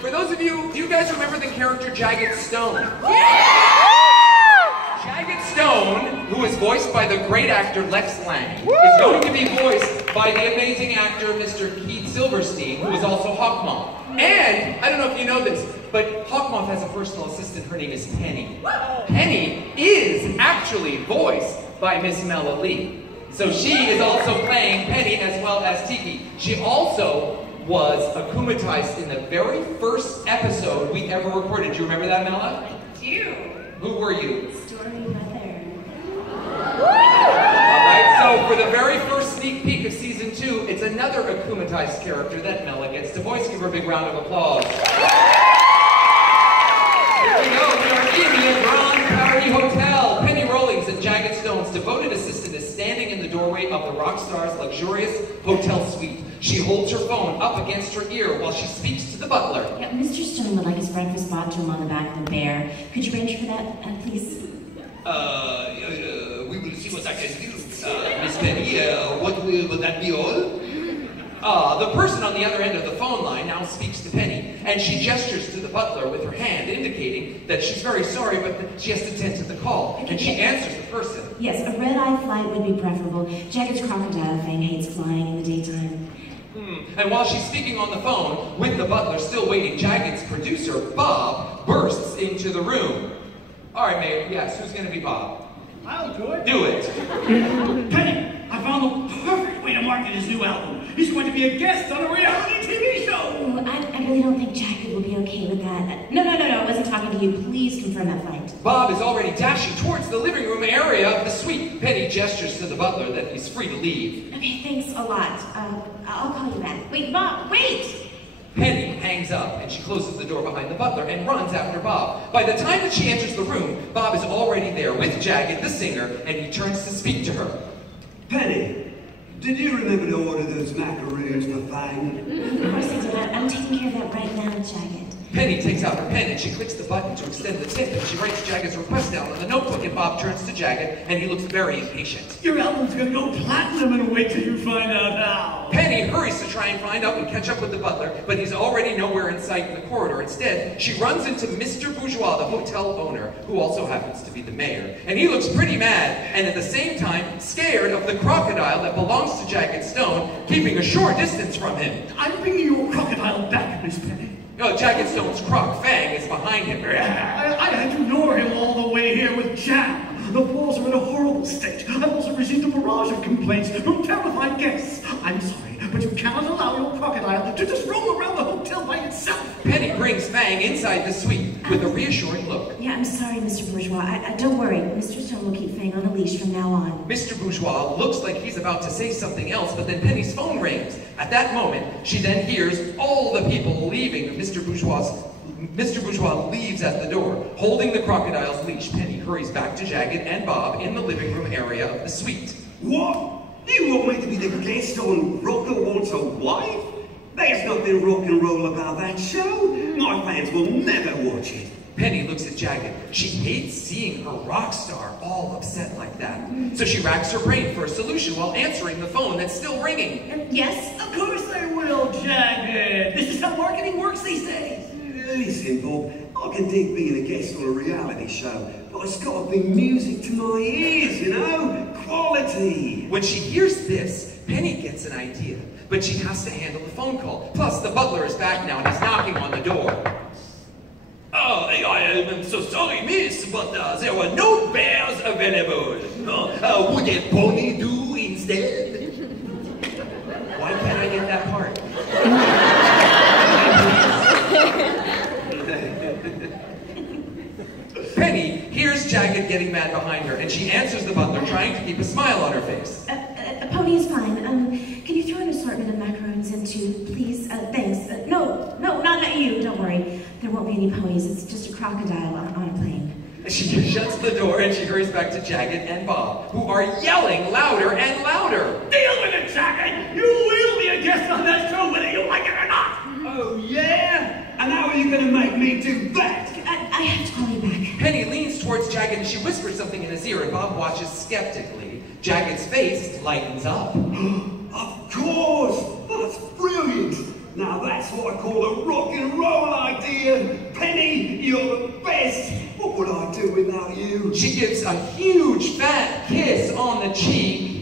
for those of you, do you guys remember the character Jagged Stone? Jagged Stone, who is voiced by the great actor Lex Lang, is going to be voiced by the amazing actor Mr. Keith Silverstein, who is also Hawkmoth. And, I don't know if you know this, but Hawkmoth has a personal assistant. Her name is Penny. Penny is actually voiced by Miss Mela Lee. So she is also playing Penny as well as Tiki. She also was akumatized in the very first episode we ever recorded. Do you remember that, Mela? I do. Who were you? Story Mother. Alright, so for the very first sneak peek of season 2, it's another akumatized character that Mela gets to voice. Give her a big round of applause. Here we go, we are in the Grand Paris Hotel. Penny Rollings and Jagged Stone's devoted assistant is standing in the doorway of the rock star's luxurious hotel suite. She holds her phone up against her ear while she speaks to the butler. Yeah, Mr. Stone would like his breakfast brought to him on the back of the bear. Could you arrange for that, please? We will see what I can do. Miss Penny, will that be all? The person on the other end of the phone line now speaks to Penny, and she gestures to the butler with her hand, indicating that she's very sorry, but that she has to attend to the call. And she answers the person. Yes, a red-eye flight would be preferable. Jagged's crocodile fang hates flying in the daytime. And while she's speaking on the phone, with the butler still waiting, Jagged's producer, Bob, bursts into the room. All right, Mayor, yes, who's going to be Bob? I'll do it. Do it. Penny, I found the perfect way to market his new album. He's going to be a guest on a reality TV show. Oh, I really don't think Jagged will be okay with that. No, I wasn't talking to you. Please confirm that flight. Bob is already dashing towards the living room area of the suite. Penny gestures to the butler that he's free to leave. Okay, thanks a lot. I'll call you back. Wait, Bob, wait! Penny hangs up, and she closes the door behind the butler and runs after Bob. By the time that she enters the room, Bob is already there with Jagged, the singer, and he turns to speak to her. Penny, did you remember to order those macaroons for Fang? Of course I did. I'm taking care of that right now, Jagged. Penny takes out her pen and she clicks the button to extend the tip, and she writes Jagged's request down on the notebook, and Bob turns to Jagged and he looks very impatient. Your album's gonna go platinum and wait till you find out how. Penny hurries to try and find out and catch up with the butler, but he's already nowhere in sight in the corridor. Instead, she runs into Mr. Bourgeois, the hotel owner, who also happens to be the mayor, and he looks pretty mad and at the same time scared of the crocodile that belongs to Jagged Stone, keeping a short distance from him. I'm bringing your crocodile back, Miss Penny. Oh, Jagged Stone's croc Fang is behind him. I had to lure him all the way here with jam. The walls are in a horrible state. I've also received a barrage of complaints from terrified guests. I'm sorry, but you cannot allow your crocodile to just roam around the hotel by itself. Penny brings Fang inside the suite with a reassuring look. Yeah, I'm sorry, Mr. Bourgeois. Don't worry. Mr. Stone will keep Fang on a leash from now on. Mr. Bourgeois looks like he's about to say something else, but then Penny's phone rings. At that moment, she then hears all the people leaving. Mr. Bourgeois leaves at the door. Holding the crocodile's leash, Penny hurries back to Jagged and Bob in the living room area of the suite. What? You want me to be the guest on Rocker Wants a Wife? There's nothing rock and roll about that show. My fans will never watch it. Penny looks at Jagged. She hates seeing her rock star all upset like that. So she racks her brain for a solution while answering the phone that's still ringing. Yes? Of course they will, Jagged. This is how marketing works these days. Listen, Bob, I can dig being a guest on a reality show, but it's got to be music to my ears, you know? Quality! When she hears this, Penny gets an idea, but she has to handle the phone call. Plus, the butler is back now and he's knocking on the door. Oh, I am so sorry, miss, but there were no bears available. Would a pony do instead? Why can't I get that part? Penny hears Jagged getting mad behind her, and she answers the butler, trying to keep a smile on her face. A pony is fine. Can you throw an assortment of macaroons into, please? Thanks. No, not you. Don't worry. There won't be any ponies. It's just a crocodile on a plane. She shuts the door and she hurries back to Jagged and Bob, who are yelling louder and louder. Deal with it, Jagged! You will be a guest on that show whether you like it or not! Oh, yeah? And how are you going to make me do that? I have to call you back. Penny leans towards Jagged and she whispers something in his ear, and Bob watches skeptically. Jagged's face lightens up. Of course! That's brilliant! Now that's what I call a rock and roll idea. Penny, you're the best. What would I do without you? She gives a huge fat kiss on the cheek.